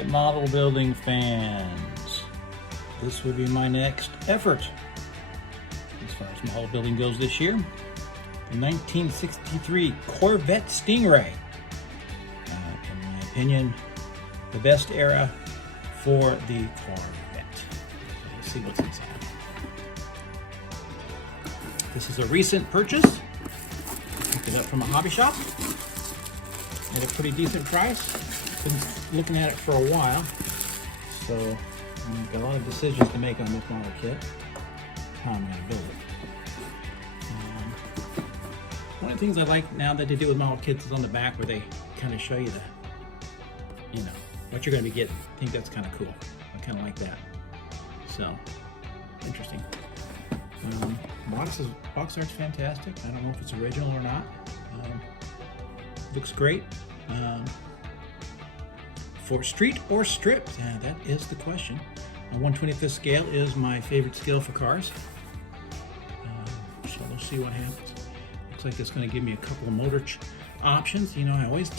right, model building fans, this will be my next effort as far as model building goes this year. The 1963 Corvette Sting Ray. In my opinion, the best era for the Corvette. Let's see what's inside. This is a recent purchase. Picked it up from a hobby shop at a pretty decent price. Been looking at it for a while, so I've got a lot of decisions to make on this model kit. How I'm going to build it. One of the things I like now that they do with model kits is on the back where they kind of show you the, what you're going to be getting. I think that's kind of cool. I kind of like that. So, interesting. Box art's fantastic. I don't know if it's original or not. Looks great. For street or strip, yeah, that is the question. A 1/25th scale is my favorite scale for cars. So we'll see what happens. Looks like it's going to give me a couple of motor options. I always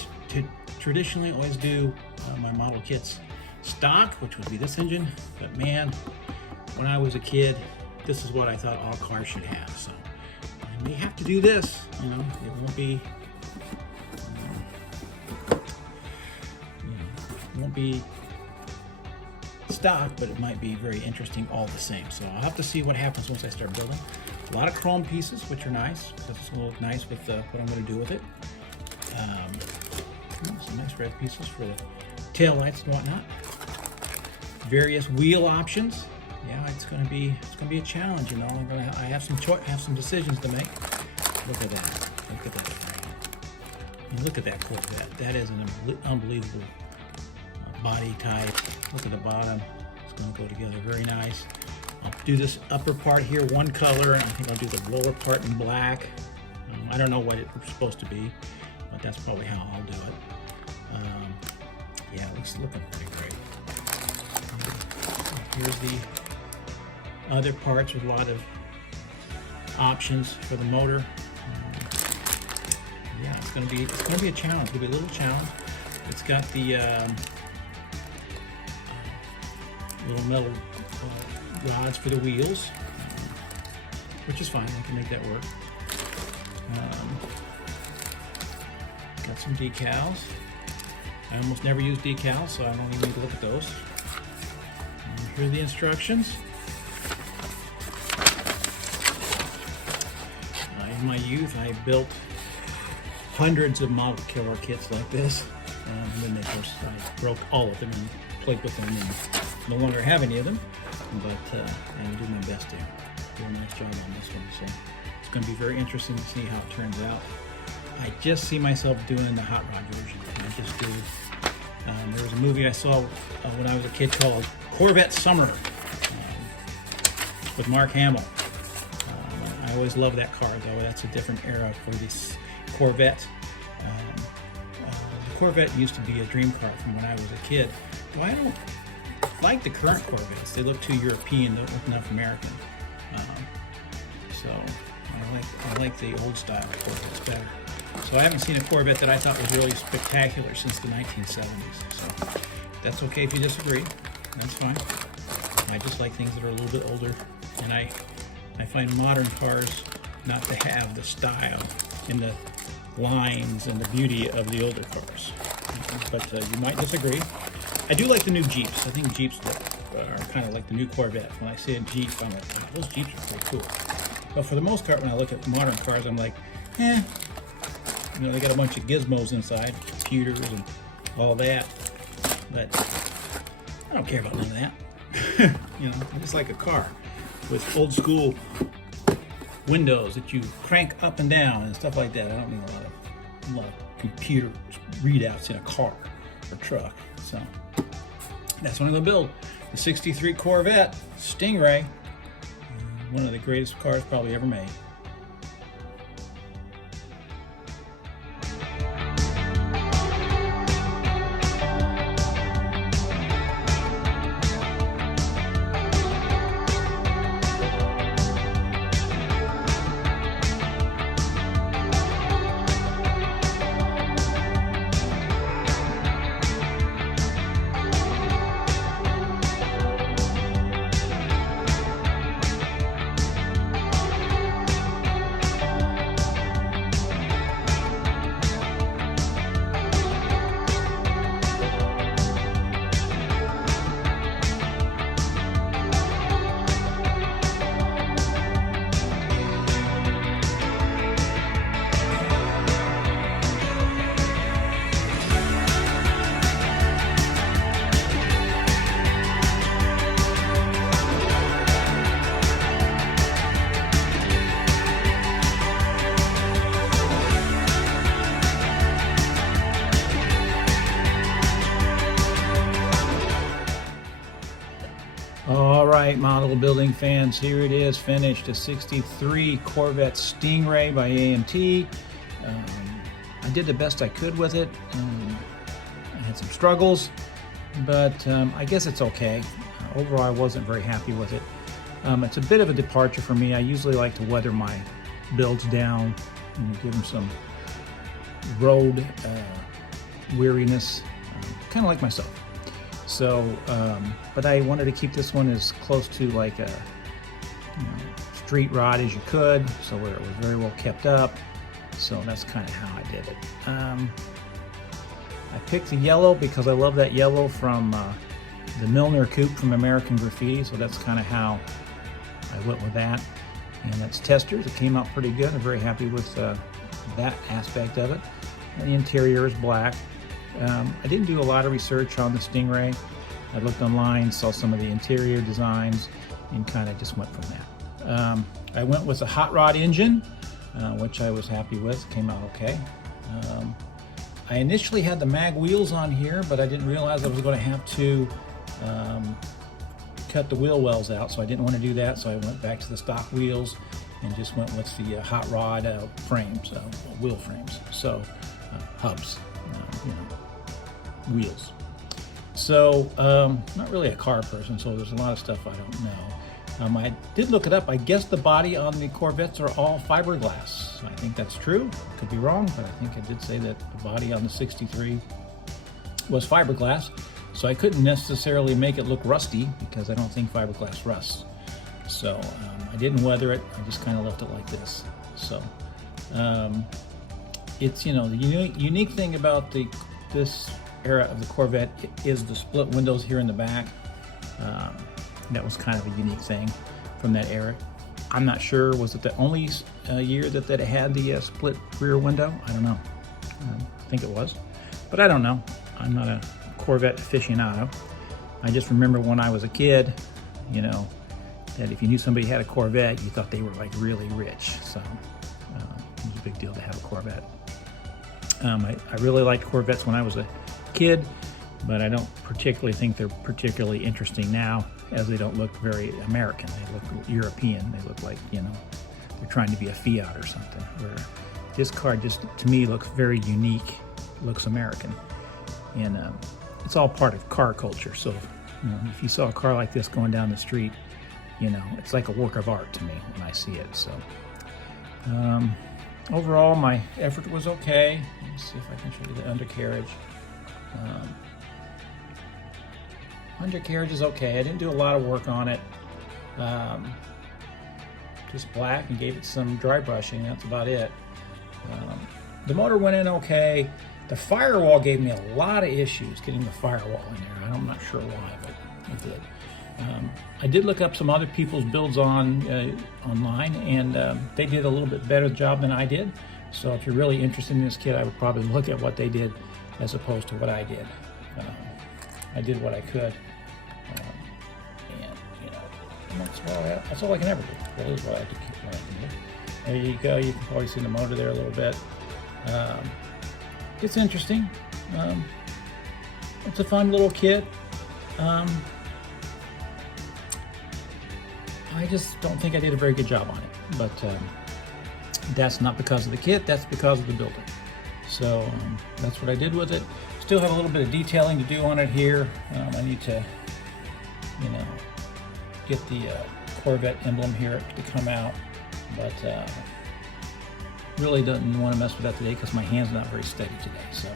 traditionally always do my model kits stock, which would be this engine. But man, when I was a kid, this is what I thought all cars should have. So I may have to do this. It won't be stock, but it might be very interesting all the same. So I'll have to see what happens once I start building. A lot of chrome pieces, which are nice, because it's going to look nice with what I'm going to do with it. Some nice red pieces for the tail lights and whatnot. Various wheel options. Yeah, it's going to be a challenge. I have some decisions to make. Look at that. Look at that. Look at that Corvette. That is an unbelievable body type. Look at the bottom. It's going to go together very nice. I'll do this upper part here one color, and I think I'll do the lower part in black. I don't know what it's supposed to be, but that's probably how I'll do it. Yeah, it's looking pretty great. Here's the other parts with a lot of options for the motor. Yeah, it's going to be a challenge. It's going to be a little challenge. It's got the little metal rods for the wheels, which is fine. I can make that work. Got some decals. I almost never use decals, so I don't even need to look at those. Here are the instructions. In my youth, I built hundreds of model killer kits like this. And then, of course, I broke all of them and played with them and no longer have any of them. But I'm doing my best to do a nice job on this one. So it's going to be very interesting to see how it turns out. I just see myself doing the hot rod version. I just do. There was a movie I saw when I was a kid called Corvette Summer with Mark Hamill. I always loved that car, though. That's a different era for this Corvette. The Corvette used to be a dream car from when I was a kid. Well, I don't like the current Corvettes. They look too European, they don't look enough American. So I like the old style Corvettes better. So I haven't seen a Corvette that I thought was really spectacular since the 1970s. So that's okay if you disagree. That's fine. I just like things that are a little bit older, and I find modern cars not to have the style and the lines and the beauty of the older cars. But you might disagree. I do like the new Jeeps. I think Jeeps are kind of like the new Corvette. When I see a Jeep, I'm like, wow, those Jeeps are pretty cool. But for the most part, when I look at modern cars, I'm like, they got a bunch of gizmos inside, computers and all that. But I don't care about none of that. It's like a car with old school windows that you crank up and down and stuff like that. I don't need a lot of computer readouts in a car or truck. So that's what I'm going to build. The 63 Corvette Sting Ray. One of the greatest cars probably ever made. right, model building fans, here it is, finished, a 63 Corvette Sting Ray by AMT. I did the best I could with it. I had some struggles, but I guess it's okay. Overall, I wasn't very happy with it. It's a bit of a departure for me. I usually like to weather my builds down and give them some road weariness, kind of like myself. So, but I wanted to keep this one as close to like a street rod as you could, so where it was very well kept up. So that's kind of how I did it. I picked the yellow because I love that yellow from the Milner Coupe from American Graffiti, so that's kind of how I went with that. And that's testers. It came out pretty good. I'm very happy with that aspect of it. And the interior is black. I didn't do a lot of research on the Sting Ray. I looked online, saw some of the interior designs, and kind of just went from that. I went with a hot rod engine, which I was happy with. Came out okay. I initially had the mag wheels on here, but I didn't realize I was going to have to cut the wheel wells out, so I didn't want to do that. So I went back to the stock wheels and just went with the hot rod frames, wheel frames. So hubs, wheels. So not really a car person, so there's a lot of stuff I don't know. I did look it up. I guess the body on the Corvettes are all fiberglass. I think that's true. Could be wrong, but I think I did say that the body on the 63 was fiberglass. So I couldn't necessarily make it look rusty because I don't think fiberglass rusts. So I didn't weather it. I just kind of left it like this. So it's, the unique thing about this era of the Corvette is the split windows here in the back. That was kind of a unique thing from that era. I'm not sure, was it the only year that it had the split rear window? I don't know. I think it was, but I don't know. I'm not a Corvette aficionado. I just remember when I was a kid, that if you knew somebody had a Corvette, you thought they were like really rich. So it was a big deal to have a Corvette. I really liked Corvettes when I was a kid, but I don't particularly think they're particularly interesting now, as they don't look very American. They look European. They look like, they're trying to be a Fiat or something, where this car just, to me, looks very unique, looks American. And it's all part of car culture. So, if you saw a car like this going down the street, it's like a work of art to me when I see it. So, overall, my effort was okay. Let me see if I can show you the undercarriage. Undercarriage is okay. I didn't do a lot of work on it. Just black, and gave it some dry brushing. That's about it. The motor went in okay. The firewall gave me a lot of issues getting the firewall in there. I'm not sure why, but it did. I did look up some other people's builds online, and they did a little bit better job than I did. So if you're really interested in this kit, I would probably look at what they did as opposed to what I did. I did what I could, and that's all I can ever do. That is what I can do. There you go. You can probably see the motor there a little bit. It's interesting. It's a fun little kit. I just don't think I did a very good job on it, but that's not because of the kit, that's because of the builder. So that's what I did with it. Still have a little bit of detailing to do on it here. I need to, get the Corvette emblem here to come out, but really don't want to mess with that today because my hand's not very steady today. So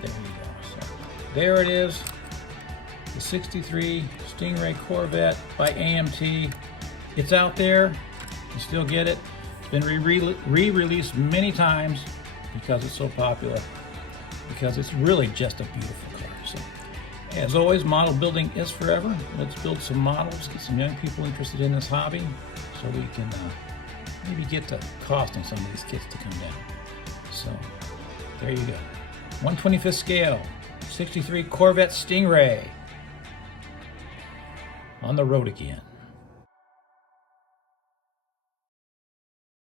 there you go. So there it is, the 63 Sting Ray Corvette by AMT. It's out there. You still get it. It's been re-released many times because it's so popular, because it's really just a beautiful car. So, as always, model building is forever. Let's build some models, get some young people interested in this hobby, so we can maybe get the cost on some of these kits to come down. So, there you go. 1/25th scale, 63 Corvette Sting Ray. On the road again.